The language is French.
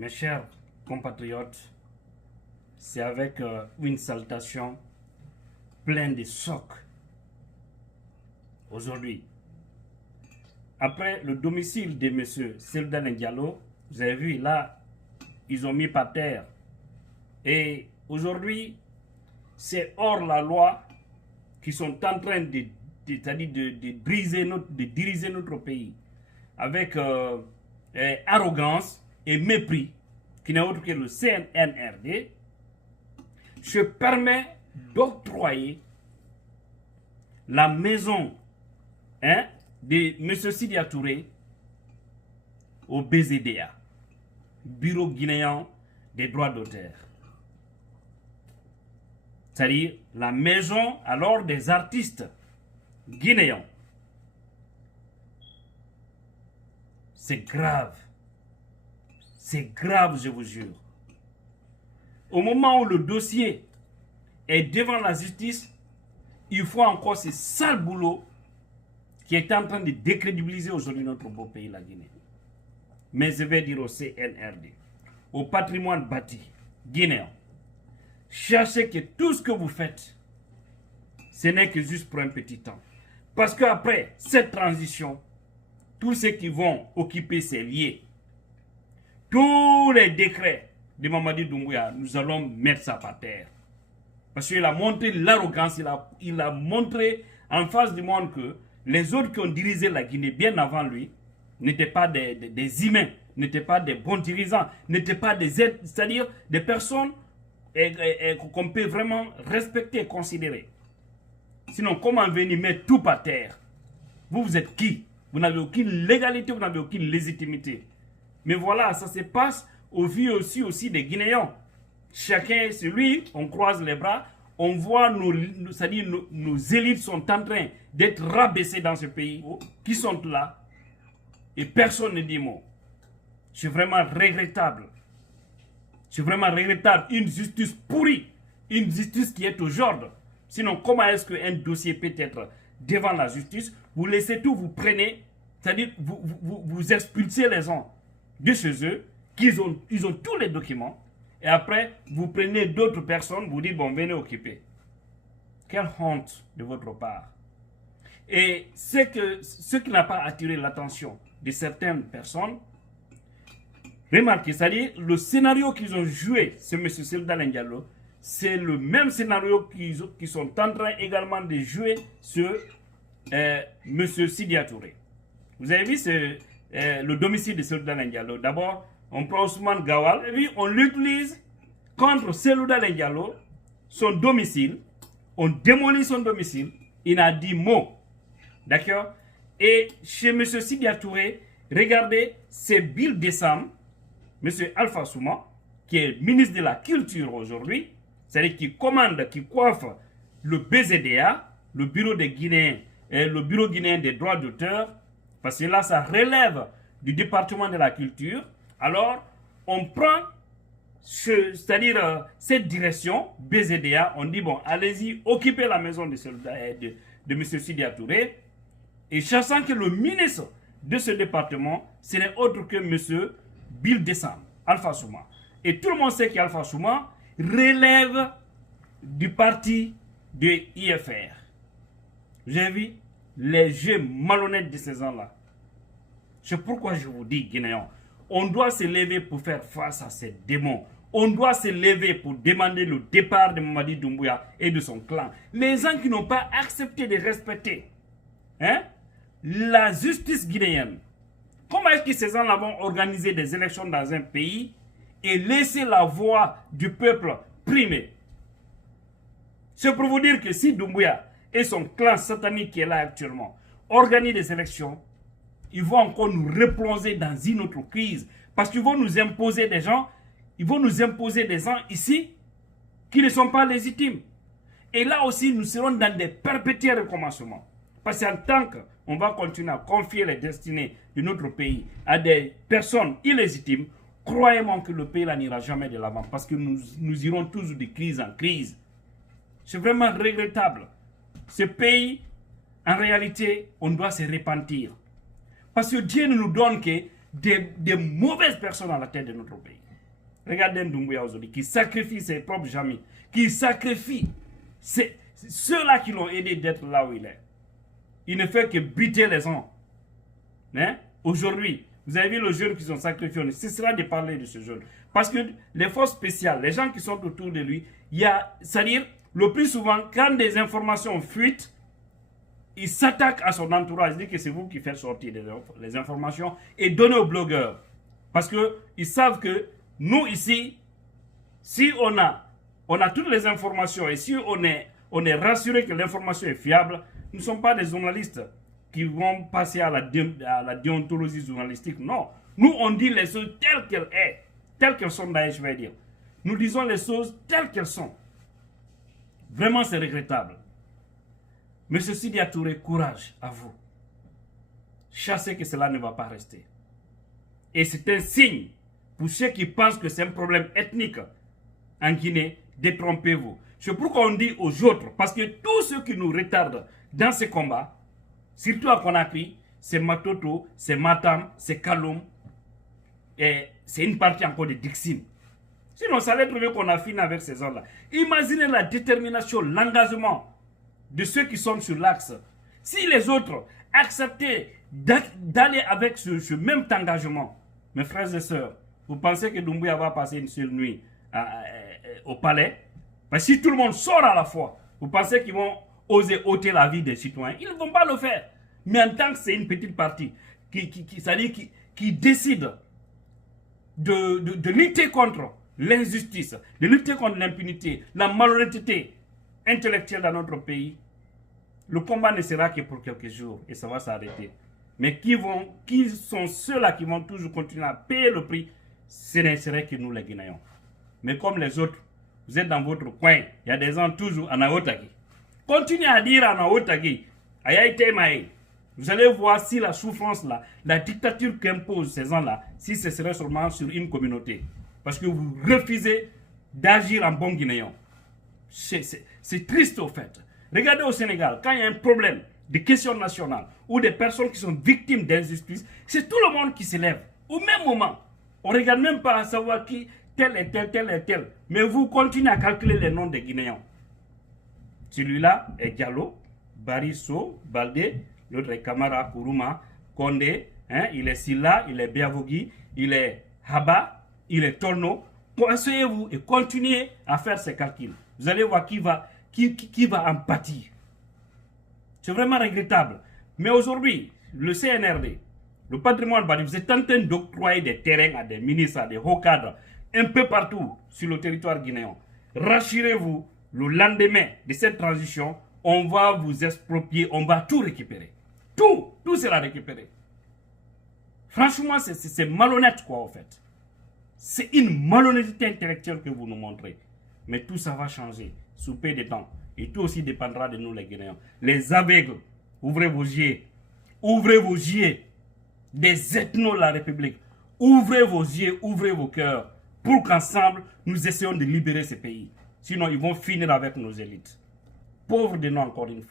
Mes chers compatriotes, c'est avec une salutation pleine de choc aujourd'hui. Après le domicile de M. Seldane Diallo, vous avez vu là, ils ont mis par terre. Et aujourd'hui, c'est hors la loi qui sont en train de diriger notre pays avec arrogance et mépris, qui n'est autre que le CNRD, se permet d'octroyer la maison de M. Sidya Touré au BZDA, Bureau guinéen des droits d'auteur. C'est-à-dire la maison alors des artistes guinéens. C'est grave. C'est grave, je vous jure. Au moment où le dossier est devant la justice, il faut encore ce sale boulot qui est en train de décrédibiliser aujourd'hui notre beau pays, la Guinée. Mais je vais dire au CNRD, au patrimoine bâti guinéen, cherchez que tout ce que vous faites, ce n'est que juste pour un petit temps. Parce qu'après cette transition, tous ceux qui vont occuper ces lieux, tous les décrets de Mamadi Doumbouya, nous allons mettre ça par terre. Parce qu'il a montré l'arrogance, il a montré en face du monde que les autres qui ont dirigé la Guinée bien avant lui n'étaient pas des humains, n'étaient pas des bons dirigeants, n'étaient pas des aides, c'est-à-dire des personnes qu'on peut vraiment respecter et considérer. Sinon, comment venir mettre tout par terre? Vous êtes qui? Vous n'avez aucune légalité, vous n'avez aucune légitimité. Mais voilà, ça se passe au vu aussi des Guinéens. Chacun, c'est lui, on croise les bras, on voit c'est-à-dire nos élites sont en train d'être rabaissées dans ce pays, qui sont là, et personne ne dit mot. C'est vraiment regrettable. C'est vraiment regrettable. Une justice pourrie, une justice qui est au genre. Sinon, comment est-ce qu'un dossier peut être devant la justice? Vous laissez tout, vous prenez, c'est-à-dire vous expulsez les gens de chez eux, ils ont tous les documents, et après, vous prenez d'autres personnes, vous dites, bon, venez occuper. Quelle honte de votre part. Et ce qui n'a pas attiré l'attention de certaines personnes, remarquez, c'est-à-dire le scénario qu'ils ont joué, ce M. Seldane Diallo, c'est le même scénario qu'ils sont en train également de jouer sur M. Sidya Touré. Vous avez vu le domicile de Seldane Diallo. D'abord, on prend Ousmane Gawal, et puis on l'utilise contre Seldane Diallo, son domicile. On démolit son domicile. Il n'a dit mot. D'accord? Et chez M. Sidya Touré, regardez, c'est Bill Dessam, M. Alpha Souma, qui est ministre de la Culture aujourd'hui, c'est-à-dire qui commande, qui coiffe le BZDA, le Bureau des Guinéens, le Bureau guinéen des droits d'auteur, parce que là, ça relève du département de la culture. Alors, on prend c'est-à-dire cette direction, BZDA, on dit, bon, allez-y, occupez la maison de M. Sidya Touré, et sachant que le ministre de ce département, ce n'est autre que M. Bill Dessam, Alpha Souma. Et tout le monde sait qu'Alpha Souma relève du parti de IFR. J'ai vu les jeux malhonnêtes de ces gens-là. C'est pourquoi je vous dis, Guinéens, on doit se lever pour faire face à ces démons. On doit se lever pour demander le départ de Mamadi Doumbouya et de son clan. Les gens qui n'ont pas accepté de respecter la justice guinéenne. Comment est-ce que ces gens-là vont organiser des élections dans un pays et laisser la voix du peuple primer? C'est pour vous dire que si Doumbouya et son clan satanique qui est là actuellement organisent des élections, ils vont encore nous replonger dans une autre crise. Parce qu'ils vont nous imposer des gens, ici qui ne sont pas légitimes. Et là aussi, nous serons dans des perpétuels recommencements. Parce qu'en tant qu'on va continuer à confier les destinées de notre pays à des personnes illégitimes, croyez-moi que le pays n'ira jamais de l'avant. Parce que nous irons toujours de crise en crise. C'est vraiment regrettable. Ce pays, en réalité, on doit se repentir. Parce que Dieu ne nous donne que des mauvaises personnes à la tête de notre pays. Regardez Doumbouya aujourd'hui, qui sacrifie ses propres amis, qui sacrifie ceux-là qui l'ont aidé d'être là où il est. Il ne fait que buter les gens. Hein? Aujourd'hui, vous avez vu le jeune qui sont sacrifiés, on cessera de parler de ce jeune. Parce que les forces spéciales, les gens qui sont autour de lui, c'est-à-dire, le plus souvent, quand des informations fuitent, il s'attaque à son entourage, il dit que c'est vous qui faites sortir les informations et donner aux blogueurs. Parce qu'ils savent que nous ici, si on a toutes les informations et si on est rassuré que l'information est fiable, nous ne sommes pas des journalistes qui vont passer à la déontologie journalistique. Non, nous on dit les choses telles qu'elles sont d'ailleurs, je vais dire. Nous disons les choses telles qu'elles sont. Vraiment, c'est regrettable. Mais ceci dit à Touré, courage à vous. Chassez que cela ne va pas rester. Et c'est un signe pour ceux qui pensent que c'est un problème ethnique en Guinée, détrompez-vous. C'est pourquoi on dit aux autres, parce que tous ceux qui nous retardent dans ces combats, surtout à Conakry, c'est Matoto, c'est Matam, c'est Kaloum, et c'est une partie encore de Dixine. Sinon, ça allait trouver qu'on a fini avec ces gens-là. Imaginez la détermination, l'engagement de ceux qui sont sur l'axe. Si les autres acceptaient d'aller avec ce même engagement, mes frères et sœurs, vous pensez que Doumbouya va passer une seule nuit au palais? Parce que si tout le monde sort à la fois, vous pensez qu'ils vont oser ôter la vie des citoyens? Ils ne vont pas le faire. Mais en tant que c'est une petite partie qui décide de lutter contre l'injustice, de lutter contre l'impunité, la malhonnêteté intellectuelle dans notre pays, le combat ne sera que pour quelques jours et ça va s'arrêter. Mais qui sont ceux-là qui vont toujours continuer à payer le prix? Ce ne serait que nous les Guinéens. Mais comme les autres, vous êtes dans votre coin, il y a des gens toujours en Aotagi. Continuez à dire en Aotagi, vous allez voir si la souffrance là, la dictature qu'imposent ces gens-là, si ce serait seulement sur une communauté. Parce que vous refusez d'agir en bon Guinéen. C'est triste au fait. Regardez au Sénégal, quand il y a un problème de questions nationales ou des personnes qui sont victimes d'injustice, c'est tout le monde qui se lève. Au même moment, on ne regarde même pas à savoir qui, tel et tel. Mais vous continuez à calculer les noms des Guinéens. Celui-là est Diallo, Barisso, Baldé, l'autre est Kamara, Kourouma, Condé, hein, il est Silla, il est Biavogi, il est Haba, il est Torno. Asseyez-vous et continuez à faire ces calculs. Vous allez voir qui va en pâtir. C'est vraiment regrettable. Mais aujourd'hui, le CNRD, le patrimoine bâti, vous êtes en train d'octroyer des terrains à des ministres, à des hauts cadres, un peu partout sur le territoire guinéen. Rassurez-vous, le lendemain de cette transition, on va vous exproprier, on va tout récupérer. Tout sera récupéré. Franchement, c'est malhonnête quoi en fait. C'est une malhonnêteté intellectuelle que vous nous montrez. Mais tout ça va changer sous peu de temps. Et tout aussi dépendra de nous les Guinéens. Les aveugles, ouvrez vos yeux. Ouvrez vos yeux. Des ethnos de la République. Ouvrez vos yeux, ouvrez vos cœurs. Pour qu'ensemble, nous essayons de libérer ce pays. Sinon, ils vont finir avec nos élites. Pauvres de nous encore une fois.